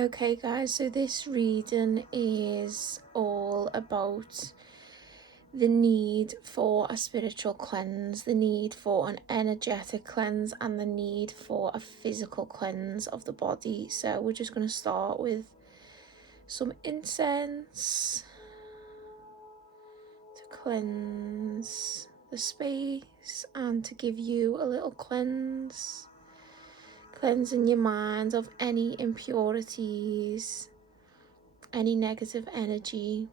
Okay guys, so this reading is all about the need for a spiritual cleanse, the need for an energetic cleanse, and the need for a physical cleanse of the body. So we're just going to start with some incense to cleanse the space and to give you a little cleanse. Cleansing your mind of any impurities, any negative energy,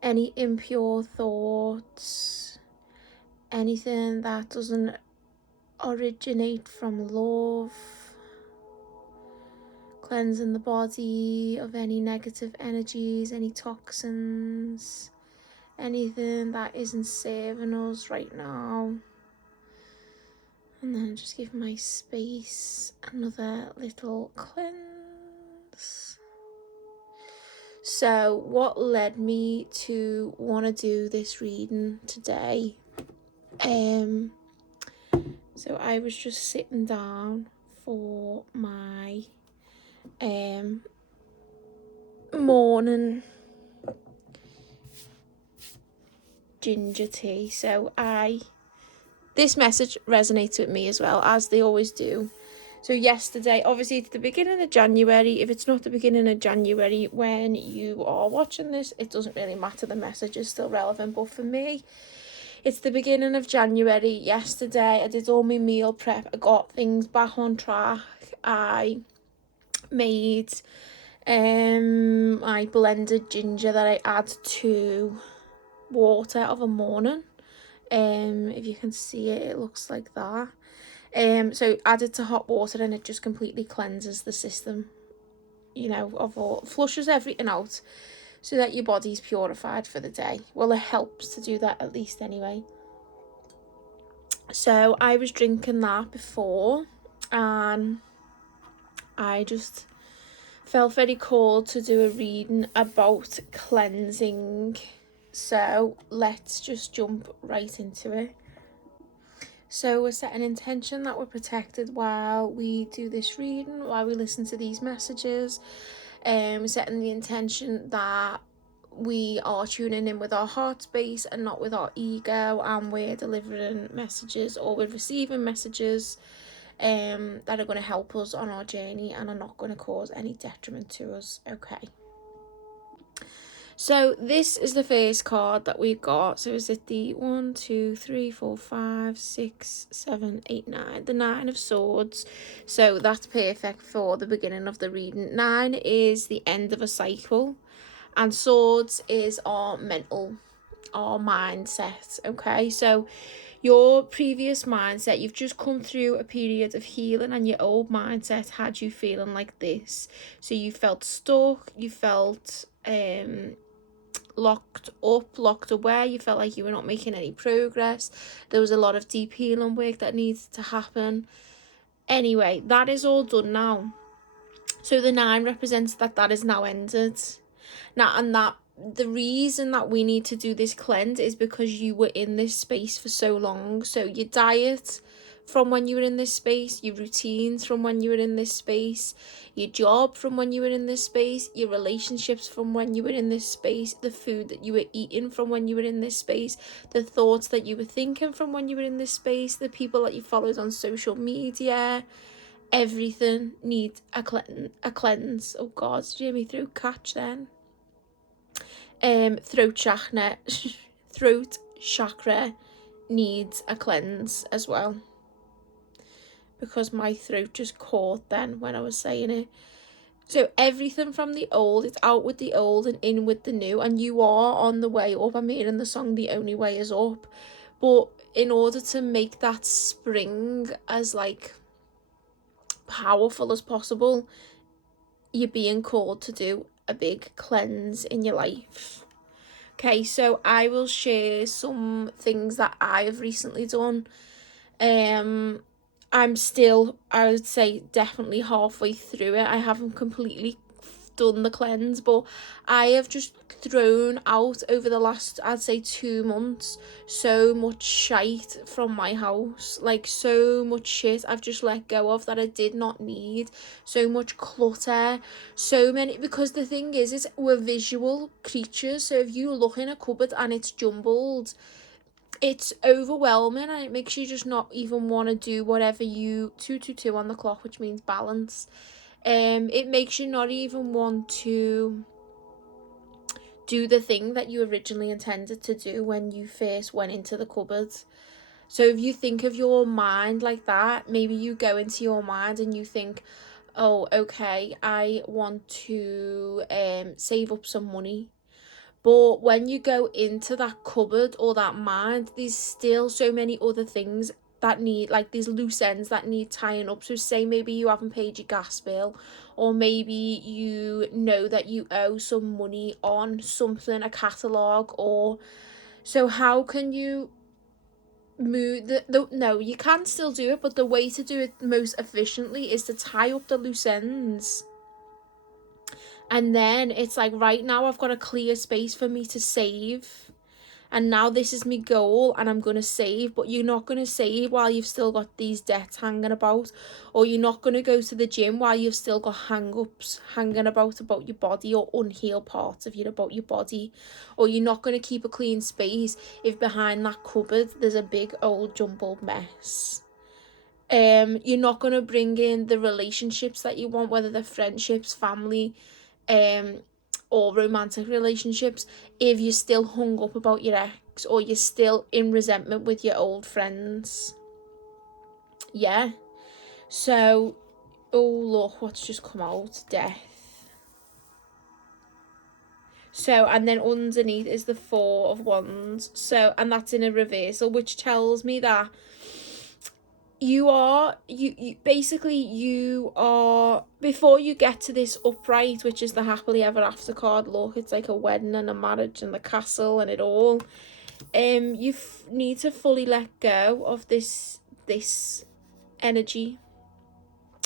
any impure thoughts, anything that doesn't originate from love. Cleansing the body of any negative energies, any toxins, anything that isn't serving us right now. And then just give my space another little cleanse. So what led me to want to do this reading today? So I was just sitting down for my morning ginger tea. So this message resonates with me as well, as they always do. So yesterday, obviously it's the beginning of January. If it's not the beginning of January when you are watching this, it doesn't really matter. The message is still relevant. But for me, it's the beginning of January. Yesterday, I did all my meal prep. I got things back on track. I made I blended ginger that I add to water of a morning. If you can see it, it looks like that. So added to hot water, and it just completely cleanses the system, you know, of all, flushes everything out so that your body's purified for the day. Well, it helps to do that, at least anyway. So I was drinking that before, and I just felt very called to do a reading about cleansing. So let's just jump right into it. So we're setting intention that we're protected while we do this reading, while we listen to these messages. We're setting the intention that we are tuning in with our heart space and not with our ego, and we're delivering messages, or we're receiving messages that are going to help us on our journey and are not going to cause any detriment to us. Okay. So this is the first card that we've got. So is it the 1, 2, 3, 4, 5, 6, 7, 8, 9? The 9 of Swords. So that's perfect for the beginning of the reading. 9 is the end of a cycle, and Swords is our mental, our mindset. Okay, so your previous mindset, you've just come through a period of healing, and your old mindset had you feeling like this. So you felt stuck, you felt locked up, locked away, you felt like you were not making any progress. There was a lot of deep healing work that needs to happen. Anyway, that is all done now. So the 9 represents that is now ended now, and that the reason that we need to do this cleanse is because you were in this space for so long. So your diet from when you were in this space, your routines from when you were in this space, your job from when you were in this space, your relationships from when you were in this space, the food that you were eating from when you were in this space, the thoughts that you were thinking from when you were in this space, the people that you followed on social media, everything needs a cleanse. Oh God, did you hear me throat catch then? Throat chakra needs a cleanse as well, because my throat just caught then when I was saying it. So everything from the old, it's out with the old and in with the new, and you are on the way up. I'm hearing the song The Only Way Is Up, but in order to make that spring as like powerful as possible, you're being called to do a big cleanse in your life. Okay, so I will share some things that I have recently done. I'm still, I would say, definitely halfway through it. I haven't completely done the cleanse, but I have just thrown out over the last, I'd say, 2 months, so much shite from my house, like so much shit I've just let go of that I did not need, so much clutter, so many, because the thing is we're visual creatures, so if you look in a cupboard and it's jumbled, it's overwhelming, and it makes you just not even want to do whatever you 222 on the clock, which means balance. It makes you not even want to do the thing that you originally intended to do when you first went into the cupboard. So if you think of your mind like that, maybe you go into your mind and you think, oh, okay, I want to save up some money. But when you go into that cupboard or that mind, there's still so many other things that need, like these loose ends that need tying up. So say maybe you haven't paid your gas bill, or maybe you know that you owe some money on something, a catalogue, or so how can you move no, you can still do it, but the way to do it most efficiently is to tie up the loose ends. And then it's like, right now I've got a clear space for me to save. And now this is my goal and I'm going to save. But you're not going to save while you've still got these debts hanging about. Or you're not going to go to the gym while you've still got hang-ups hanging about your body, or unhealed parts of you about your body. Or you're not going to keep a clean space if behind that cupboard there's a big old jumbled mess. You're not going to bring in the relationships that you want, whether they're friendships, family, or romantic relationships, if you're still hung up about your ex, or you're still in resentment with your old friends. Yeah. So, oh look what's just come out, death. So, and then underneath is the 4 of Wands. So, and that's in a reversal, which tells me that you basically, before you get to this upright, which is the happily ever after card, look, it's like a wedding and a marriage and the castle and it all, you need to fully let go of this energy,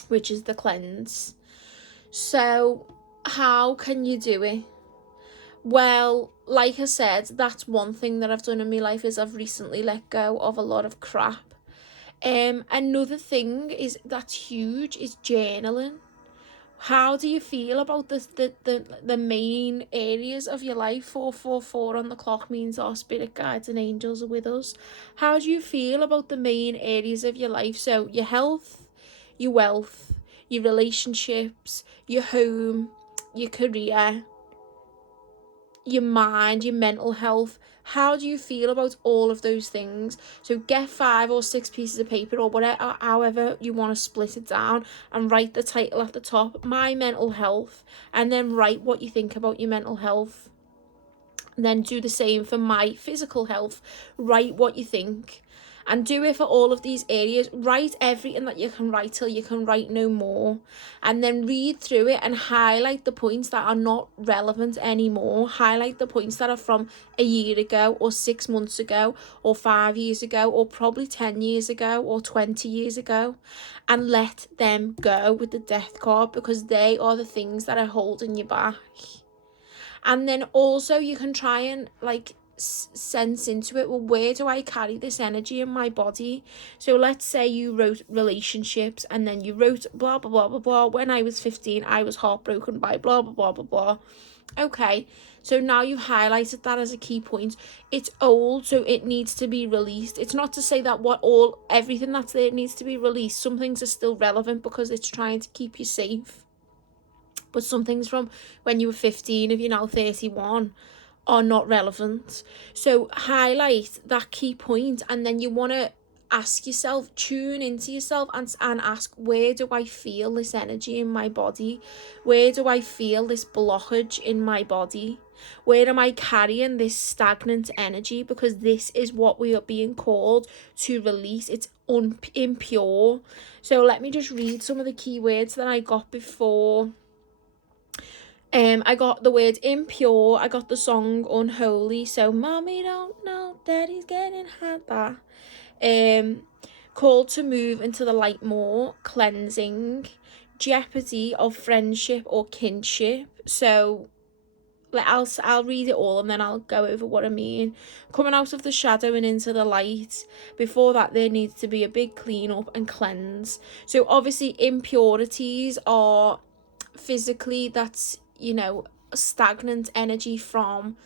which is the cleanse. So how can you do it? Well, like I said, that's one thing that I've done in my life, is I've recently let go of a lot of crap. Another thing is that's huge is journaling. How do you feel about the main areas of your life? 444 on the clock means our spirit guides and angels are with us. How do you feel about the main areas of your life? So your health, your wealth, your relationships, your home, your career, your mind, your mental health. How do you feel about all of those things? So get 5 or 6 pieces of paper, or whatever, however you want to split it down, and write the title at the top, my mental health, and then write what you think about your mental health. And then do the same for my physical health. Write what you think, and do it for all of these areas. Write everything that you can write till you can write no more, and then read through it and highlight the points that are not relevant anymore. Highlight the points that are from a year ago, or 6 months ago, or 5 years ago, or probably 10 years ago, or 20 years ago, and let them go with the death card, because they are the things that are holding you back. And then also you can try and like sense into it, well, where do I carry this energy in my body? So let's say you wrote relationships, and then you wrote blah blah blah blah blah, when I was 15 I was heartbroken by blah blah blah blah blah. Okay, so now you've highlighted that as a key point. It's old, so it needs to be released. It's not to say that everything that's there needs to be released. Some things are still relevant because it's trying to keep you safe, but some things from when you were 15, if you're now 31, are not relevant. So highlight that key point, and then you want to ask yourself, tune into yourself, and ask, where do I feel this energy in my body? Where do I feel this blockage in my body? Where am I carrying this stagnant energy? Because this is what we are being called to release. It's impure. So let me just read some of the key words that I got before. I got the word impure, I got the song unholy, so mommy don't know daddy's getting hot, that. Called to move into the light more, cleansing, jeopardy of friendship or kinship. So I'll read it all and then I'll go over what I mean. Coming out of the shadow and into the light. Before that, there needs to be a big clean up and cleanse. So obviously impurities are physically, that's, you know, stagnant energy from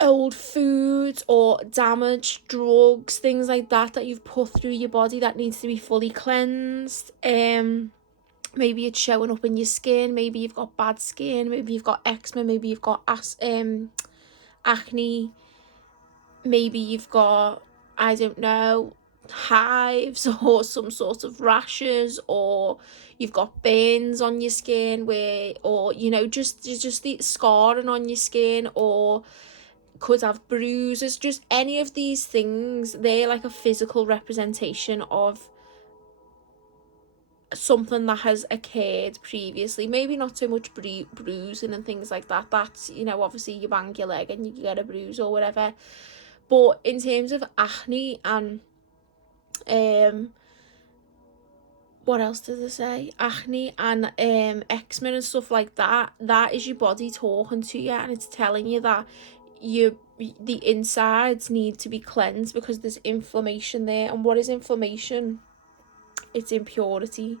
old foods or damaged drugs, things like that you've put through your body that needs to be fully cleansed. Maybe it's showing up in your skin, maybe you've got bad skin, maybe you've got eczema, maybe you've got acne, maybe you've got, I don't know, hives or some sort of rashes, or you've got burns on your skin where, or, you know, just the scarring on your skin, or could have bruises. Just any of these things, they're like a physical representation of something that has occurred previously. Maybe not so much bruising and things like that. That's, you know, obviously you bang your leg and you get a bruise or whatever. But in terms of acne and what else did I say? Acne and eczema and stuff like that, that is your body talking to you, and it's telling you that the insides need to be cleansed because there's inflammation there. And what is inflammation? It's impurity.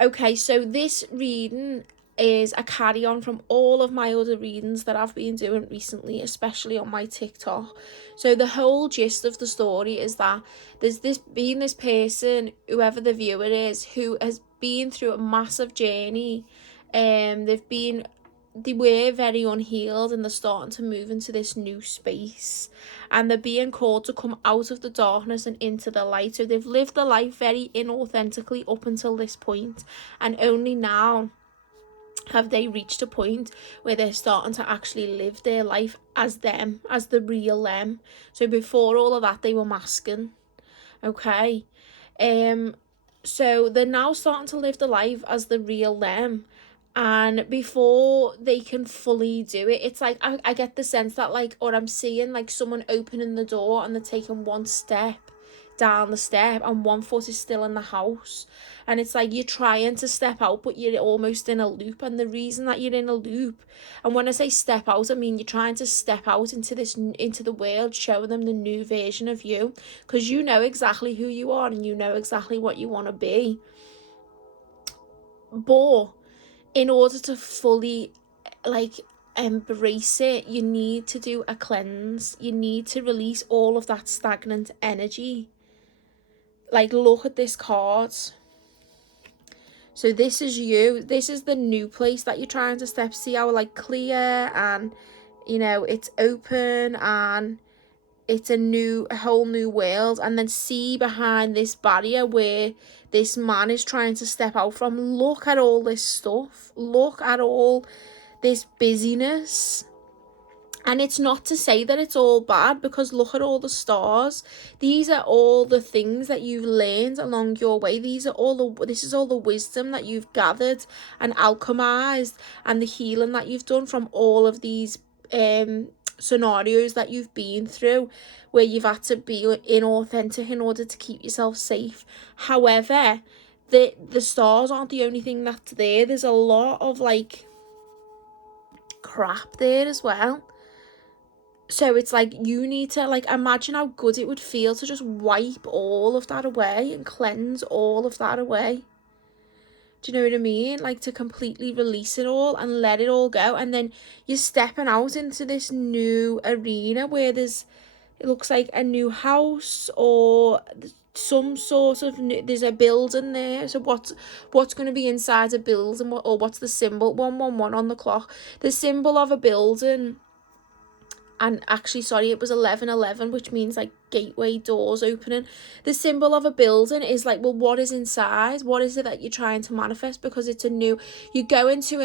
Okay, so this reading is a carry on from all of my other readings that I've been doing recently, especially on my TikTok. So the whole gist of the story is that there's this person, whoever the viewer is, who has been through a massive journey. They were very unhealed, and they're starting to move into this new space, and they're being called to come out of the darkness and into the light. So they've lived the life very inauthentically up until this point, and only now have they reached a point where they're starting to actually live their life as them, as the real them. So before all of that, they were masking. Okay, so they're now starting to live the life as the real them. And before they can fully do it, it's like I get the sense that, like, or I'm seeing like someone opening the door and they're taking one step down the step and one foot is still in the house, and it's like you're trying to step out but you're almost in a loop. And the reason that you're in a loop, and when I say step out, I mean you're trying to step out into the world, showing them the new version of you, because you know exactly who you are and you know exactly what you want to be. But in order to fully embrace it, you need to do a cleanse. You need to release all of that stagnant energy. Like, look at this card. So this is you. This is the new place that you're trying to step. See how like clear and, you know, it's open and it's a whole new world. And then see behind this barrier where this man is trying to step out from. Look at all this stuff. Look at all this busyness. And it's not to say that it's all bad, because look at all the stars. These are all the things that you've learned along your way. This is all the wisdom that you've gathered and alchemized, and the healing that you've done from all of these scenarios that you've been through, where you've had to be inauthentic in order to keep yourself safe. However, the stars aren't the only thing that's there. There's a lot of like crap there as well. So it's like you need to like imagine how good it would feel to just wipe all of that away and cleanse all of that away. Do you know what I mean? Like, to completely release it all and let it all go. And then you're stepping out into this new arena where it looks like a new house or some sort of there's a building there. So what's going to be inside a building, or what's the symbol? 111 on the clock. The symbol of a building. And actually, sorry, it was 1111, which means like gateway doors opening. The symbol of a building is like, well, what is inside? What is it that you're trying to manifest? Because it's you go into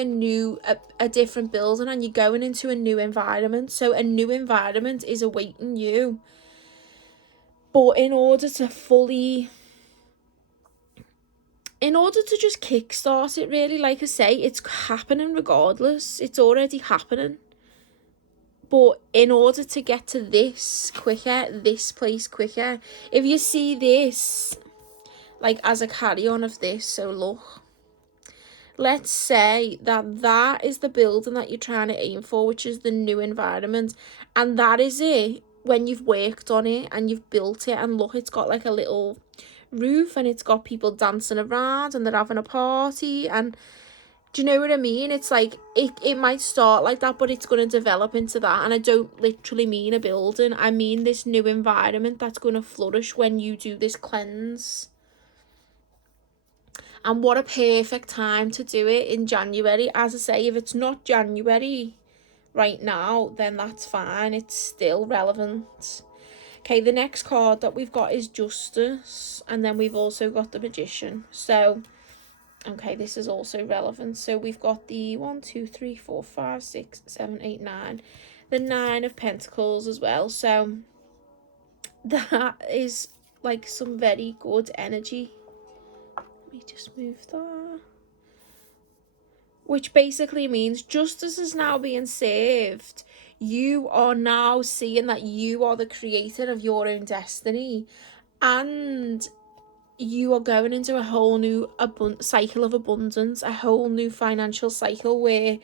a different building, and you're going into a new environment. So a new environment is awaiting you. But in order to just kickstart it, really, like I say, it's happening regardless. It's already happening. But in order to get to this place quicker, if you see this, like as a carry on of this. So look, let's say that that is the building that you're trying to aim for, which is the new environment, and that is it when you've worked on it and you've built it. And look, it's got like a little roof and it's got people dancing around and they're having a party. And do you know what I mean? It's like it might start like that, but it's going to develop into that. And I don't literally mean a building, I mean this new environment that's going to flourish when you do this cleanse. And what a perfect time to do it, in January. As I say, if it's not January right now, then that's fine, it's still relevant. Okay, the next card that we've got is Justice, and then we've also got the Magician. So okay, this is also relevant. So we've got the 1, 2, 3, 4, 5, 6, 7, 8, 9, the 9 of Pentacles as well. So that is like some very good energy. Let me just move that. Which basically means justice is now being served. You are now seeing that you are the creator of your own destiny, and you are going into a whole new cycle of abundance, a whole new financial cycle where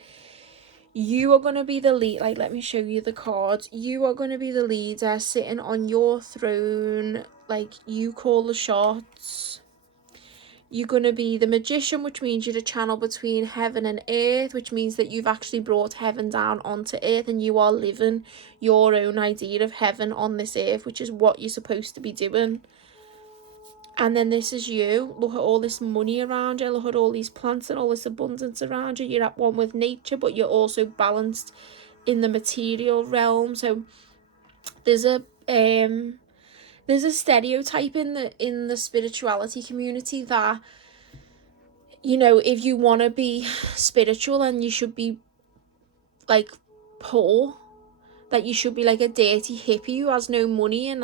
you are going to be the lead. Like, let me show you the cards. You are going to be the leader, sitting on your throne, like you call the shots. You're going to be the Magician, which means you're the channel between heaven and earth, which means that you've actually brought heaven down onto earth and you are living your own idea of heaven on this earth, which is what you're supposed to be doing. And then this is you. Look at all this money around you. Look at all these plants and all this abundance around you. You're at one with nature, but you're also balanced in the material realm. So there's a stereotype in the spirituality community that, you know, if you want to be spiritual, and you should be like poor, that you should be like a dirty hippie who has no money, and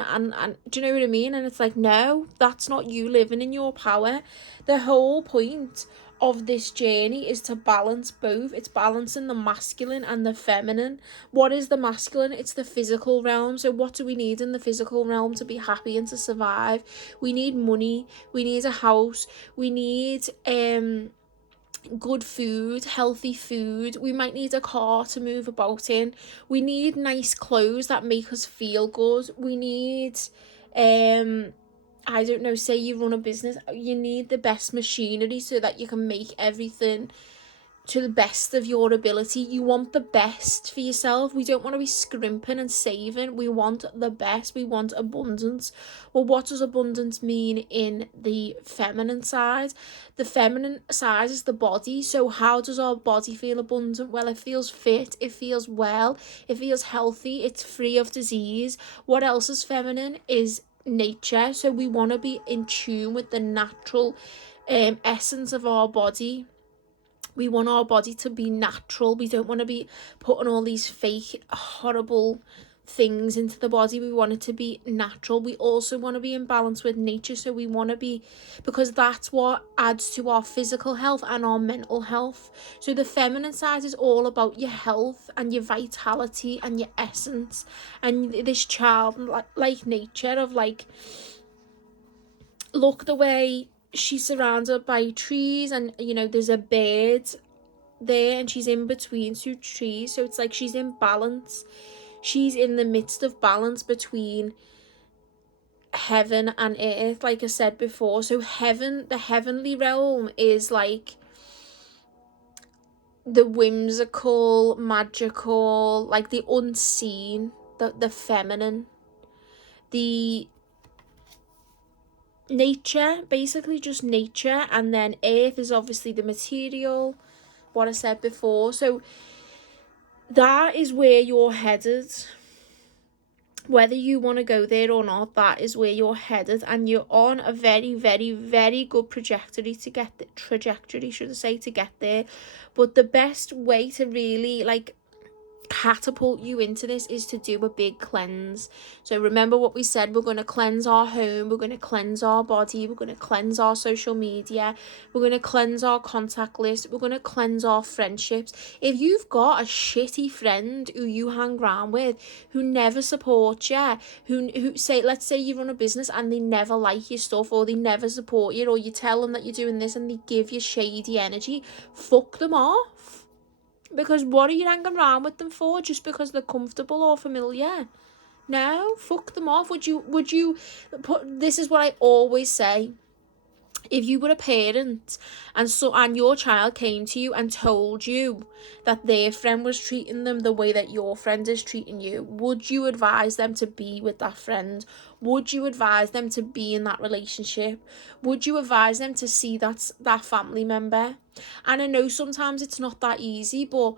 do you know what I mean? And it's like, no, that's not you living in your power. The whole point of this journey is to balance both. It's balancing the masculine and the feminine. What is the masculine? It's the physical realm. So what do we need in the physical realm to be happy and to survive? We need money, we need a house, we need good food, healthy food. We might need a car to move about in. We need nice clothes that make us feel good. We need I don't know, say you run a business, you need the best machinery so that you can make everything to the best of your ability. You want the best for yourself. We don't want to be scrimping and saving. We want the best. We want abundance. Well, what does abundance mean in the feminine side? The feminine side is the body. So how does our body feel abundant? Well, it feels fit, it feels well, it feels healthy, it's free of disease. What else is feminine? Is nature. So we want to be in tune with the natural essence of our body. We want our body to be natural. We don't want to be putting all these fake, horrible things into the body. We want it to be natural. We also want to be in balance with nature. So we want to be, because that's what adds to our physical health and our mental health. So the feminine side is all about your health and your vitality and your essence, and this childlike nature of like, look, the way she's surrounded by trees, and you know there's a bird there and she's in between two trees. So it's like she's in balance. She's in the midst of balance between heaven and earth, like I said before. So heaven, the heavenly realm, is like the whimsical, magical, like the unseen, the feminine, the nature, basically just nature. And then earth is obviously the material, what I said before. So that is where you're headed. Whether you want to go there or not, that is where you're headed, and you're on a very, very, very good trajectory to get to get there. But the best way to really like catapult you into this is to do a big cleanse. So remember what we said, we're going to cleanse our home, we're going to cleanse our body, we're going to cleanse our social media, we're going to cleanse our contact list, we're going to cleanse our friendships. If you've got a shitty friend who you hang around with, who never supports you, who say, let's say you run a business and they never like your stuff, or they never support you, or you tell them that you're doing this and they give you shady energy, fuck them off. Because what are you hanging around with them for? Just because they're comfortable or familiar? No, fuck them off. Would you put, this is what I always say. If you were a parent and your child came to you and told you that their friend was treating them the way that your friend is treating you, would you advise them to be with that friend? Would you advise them to be in that relationship? Would you advise them to see that family member? And I know sometimes it's not that easy, but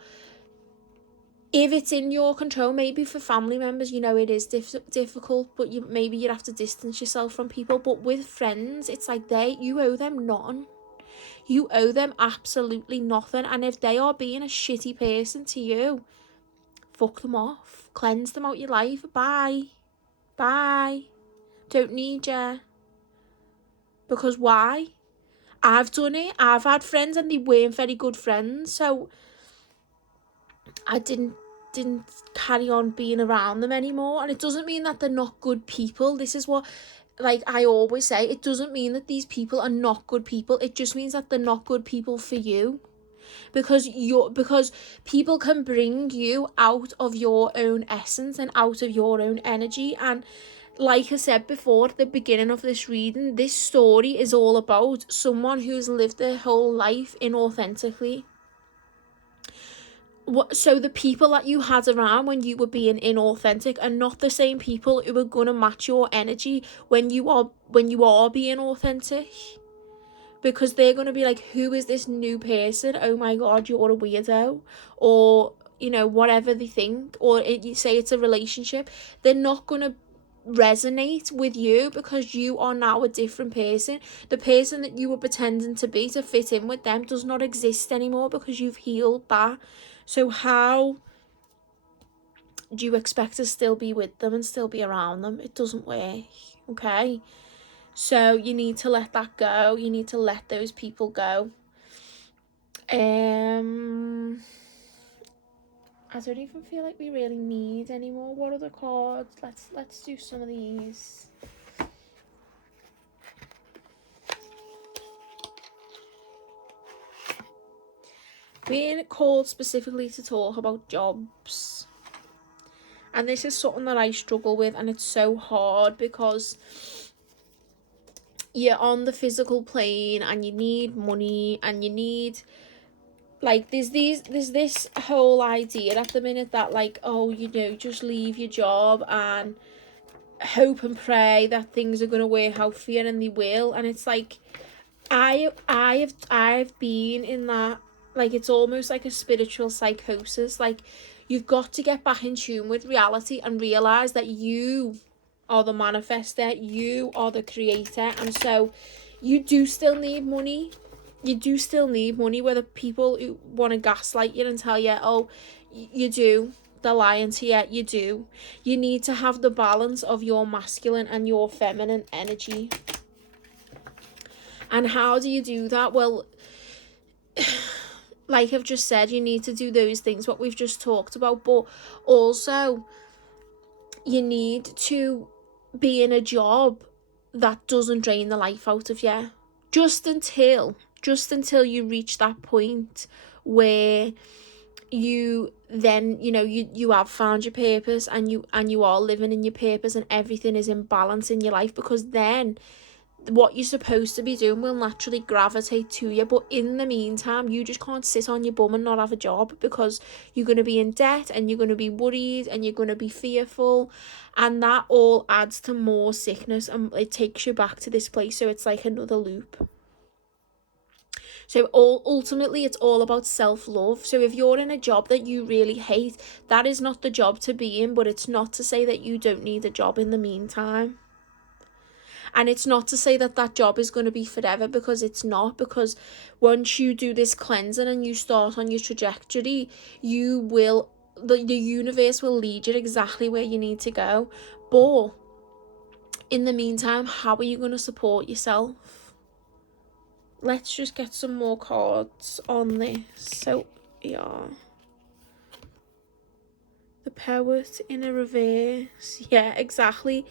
if it's in your control, maybe for family members, it is difficult, but maybe you'd have to distance yourself from people. But with friends, it's like you owe them nothing. You owe them absolutely nothing. And if they are being a shitty person to you, fuck them off. Cleanse them out your life. Bye. Don't need you. Because why? I've done it. I've had friends and they weren't very good friends, so I didn't carry on being around them anymore. And it doesn't mean that they're not good people. This is what, like I always say, it doesn't mean that these people are not good people. It just means that they're not good people for you. Because people can bring you out of your own essence and out of your own energy. And like I said before at the beginning of this reading, this story is all about someone who's lived their whole life inauthentically. So the people that you had around when you were being inauthentic are not the same people who are gonna match your energy when you are being authentic, because they're gonna be like, who is this new person? Oh my god, you're a weirdo, or whatever they think. Or you say it's a relationship, they're not gonna resonate with you because you are now a different person. The person that you were pretending to be to fit in with them does not exist anymore because you've healed that. So how do you expect to still be with them and still be around them? It doesn't work, okay? So you need to let that go. You need to let those people go. I don't even feel like we really need any more. What other cards? Let's do some of these. Being called specifically to talk about jobs. And this is something that I struggle with, and it's so hard because you're on the physical plane and you need money and you need, like, there's this whole idea at the minute that, like, oh, just leave your job and hope and pray that things are going to work out for you, and they will. And it's like, I've been in that, like, it's almost like a spiritual psychosis. Like, you've got to get back in tune with reality and realize that you are the manifester, you are the creator. And so you do still need money. Whether people who want to gaslight you and tell you, oh, you do, they're lying to you, you do. You need to have the balance of your masculine and your feminine energy. And how do you do that? Well, like I've just said, you need to do those things, what we've just talked about, but also you need to be in a job that doesn't drain the life out of you, just until you reach that point where you then you have found your purpose, and you are living in your purpose, and everything is in balance in your life, because then what you're supposed to be doing will naturally gravitate to you. But in the meantime, you just can't sit on your bum and not have a job, because you're going to be in debt, and you're going to be worried, and you're going to be fearful, and that all adds to more sickness, and it takes you back to this place. So it's like another loop. So ultimately, it's all about self-love. So if you're in a job that you really hate, that is not the job to be in, but it's not to say that you don't need a job in the meantime. And it's not to say that that job is going to be forever, because it's not. Because once you do this cleansing and you start on your trajectory, you will the universe will lead you exactly where you need to go. But in the meantime, how are you going to support yourself? Let's just get some more cards on this. So, yeah. The Poet in a reverse. Yeah, exactly.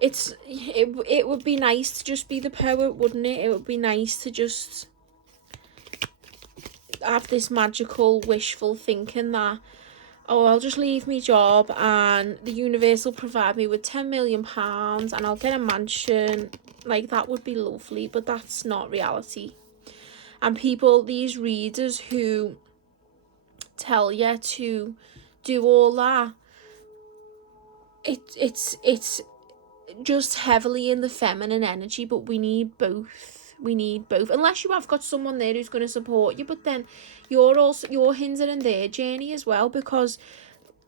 It would be nice to just be the Poet, wouldn't it? It would be nice to just have this magical, wishful thinking that, oh, I'll just leave my job and the universe will provide me with £10 million and I'll get a mansion. Like, that would be lovely, but that's not reality. And people, these readers who tell you to do all that, it's just heavily in the feminine energy, but we need both. We need both. Unless you have got someone there who's going to support you, but then you're hindering their journey as well, because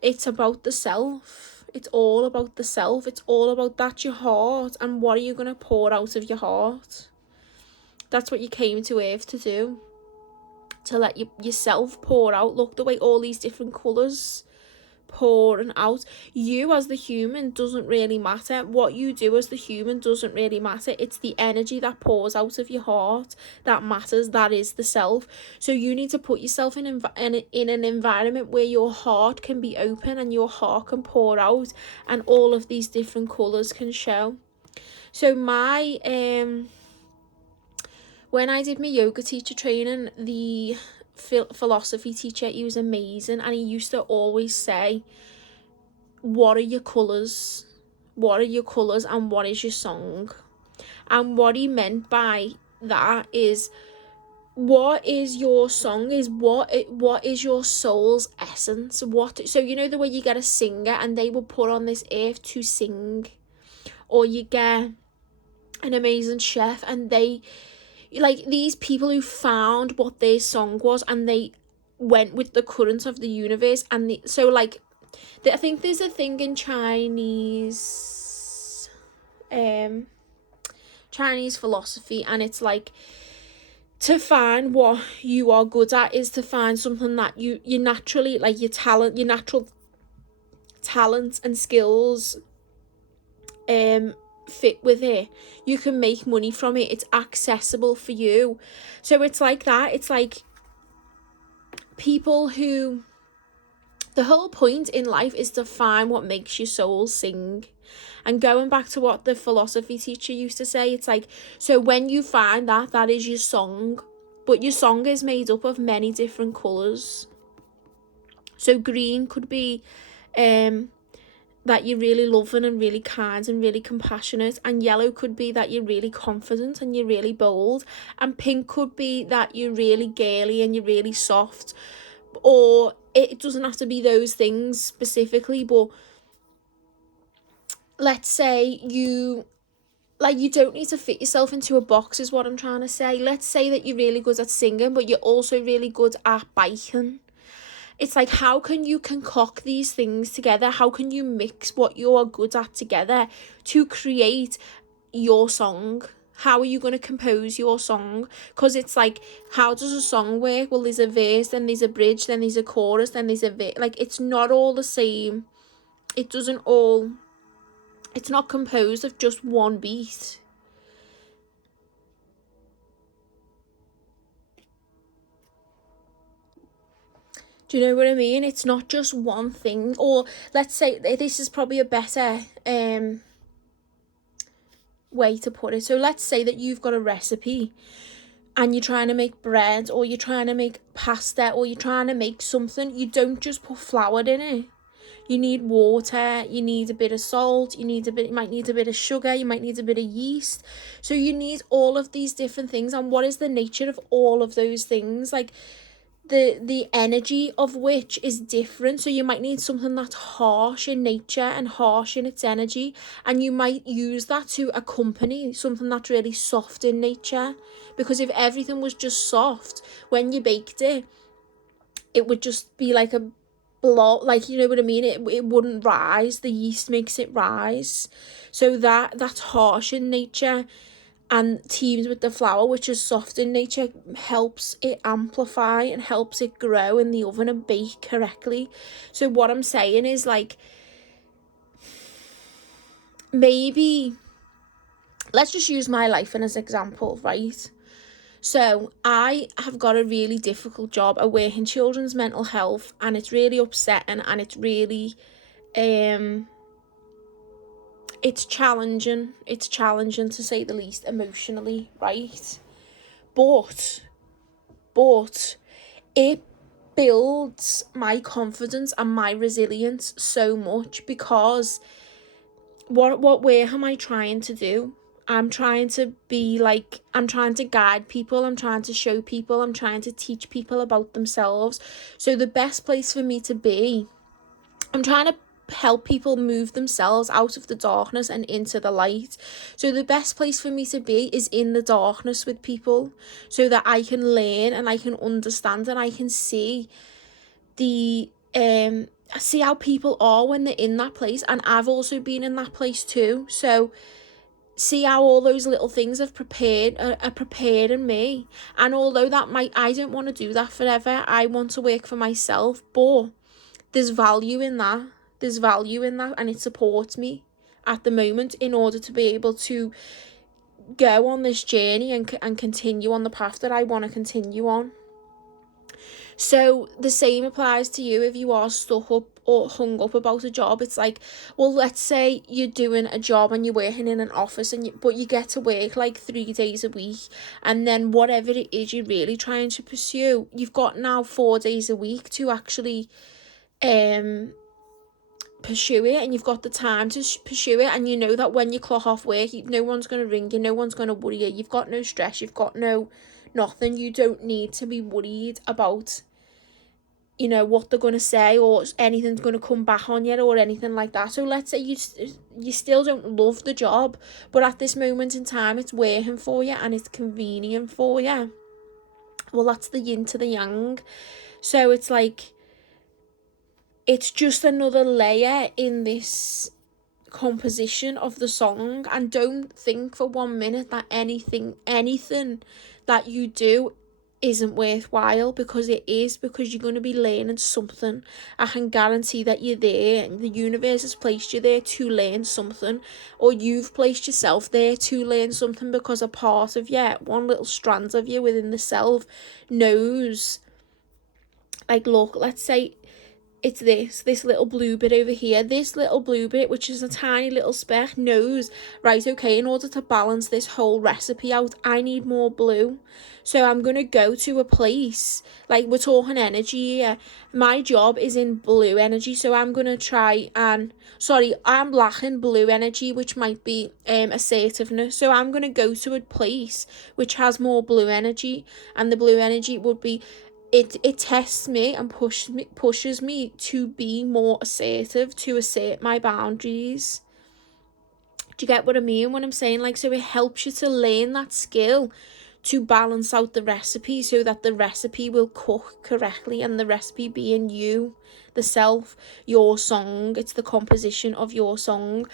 it's about the self. It's all about the self. It's all about that, your heart, and what are you going to pour out of your heart. That's what you came to Earth to do, to let yourself pour out. Look, the way all these different colours pouring out. You as the human doesn't really matter. What you do as the human doesn't really matter. It's the energy that pours out of your heart that matters. That is the self. So you need to put yourself in an environment where your heart can be open and your heart can pour out and all of these different colours can show. So my when I did my yoga teacher training, the philosophy teacher, he was amazing, and he used to always say, what are your colours? What are your colours and what is your song? And what he meant by that is, what is your song is what is your soul's essence. So you know the way you get a singer and they were put on this earth to sing, or you get an amazing chef and they, like, these people who found what their song was and they went with the current of the universe. And so like I think there's a thing in Chinese philosophy, and it's like, to find what you are good at is to find something that you naturally, like your natural talent and skills fit with it. You can make money from it. It's accessible for you. So it's like that. It's like people who, the whole point in life is to find what makes your soul sing. And going back to what the philosophy teacher used to say, it's like, so when you find that, that is your song. But your song is made up of many different colours. So green could be that you're really loving and really kind and really compassionate, and yellow could be that you're really confident and you're really bold, and pink could be that you're really girly and you're really soft. Or it doesn't have to be those things specifically, but let's say you don't need to fit yourself into a box, is what I'm trying to say. Let's say that you're really good at singing, but you're also really good at biking. It's like, how can you concoct these things together? How can you mix what you are good at together to create your song? How are you going to compose your song? Because it's like, how does a song work? Well, there's a verse, then there's a bridge, then there's a chorus, then there's a like, it's not all the same. It's not composed of just one beat. Do you know what I mean? It's not just one thing. Or let's say, this is probably a better way to put it. So let's say that you've got a recipe and you're trying to make bread, or you're trying to make pasta, or you're trying to make something. You don't just put flour in it. You need water, you need a bit of salt, you might need a bit of sugar, you might need a bit of yeast. So you need all of these different things. And what is the nature of all of those things? Like, the energy of which is different. So you might need something that's harsh in nature and harsh in its energy, and you might use that to accompany something that's really soft in nature. Because if everything was just soft, when you baked it, it would just be like a blob, like, you know what I mean? It wouldn't rise. The yeast makes it rise. So that's harsh in nature. and teams with the flour, which is soft in nature, helps it amplify and helps it grow in the oven and bake correctly. So what I'm saying is, like, maybe let's just use my life as an example, right? So I have got a really difficult job. I work in children's mental health, and it's really upsetting, and it's really it's challenging. It's challenging, to say the least, emotionally, right? But it builds my confidence and my resilience so much, because what where am I trying to do? I'm trying to be like, I'm trying to guide people, I'm trying to show people, I'm trying to teach people about themselves. So the best place for me to be, I'm trying to help people move themselves out of the darkness and into the light. So the best place for me to be is in the darkness with people, so that I can learn and I can understand and I can see the see how people are when they're in that place. And I've also been in that place too, so see how all those little things have are prepared in me. And although I don't want to do that forever, I want to work for myself, but there's value in that. There's value in that, and it supports me at the moment in order to be able to go on this journey and continue on the path that I want to continue on. So the same applies to you if you are stuck up or hung up about a job. It's like, well, let's say you're doing a job and you're working in an office, but you get to work like 3 days a week, and then whatever it is you're really trying to pursue, you've got now 4 days a week to actually pursue it, and you've got the time to pursue it, and you know that when you clock off work, no one's going to ring you, no one's going to worry you, you've got no stress, you've got nothing. You don't need to be worried about, you know, what they're going to say, or anything's going to come back on you, or anything like that. So let's say you still don't love the job, but at this moment in time it's working for you and it's convenient for you. Well, that's the yin to the yang. So it's like, it's just another layer in this composition of the song. And don't think for 1 minute that anything that you do isn't worthwhile, because it is, because you're going to be learning something. I can guarantee that you're there, and the universe has placed you there to learn something, or you've placed yourself there to learn something, because a part of you, one little strand of you within the self, knows, like, look, let's say it's this little blue bit over here. This little blue bit, which is a tiny little speck, knows, right, okay, in order to balance this whole recipe out, I need more blue. So I'm going to go to a place, like, we're talking energy here. My job is in blue energy, so I'm going to try and, I'm lacking blue energy, which might be assertiveness. So I'm going to go to a place which has more blue energy, and the blue energy would be, it tests me and pushes me to be more assertive, to assert my boundaries. Do you get what I mean when I'm saying, like, so it helps you to learn that skill to balance out the recipe, so that the recipe will cook correctly, and the recipe being you, the self, your song. It's the composition of your song.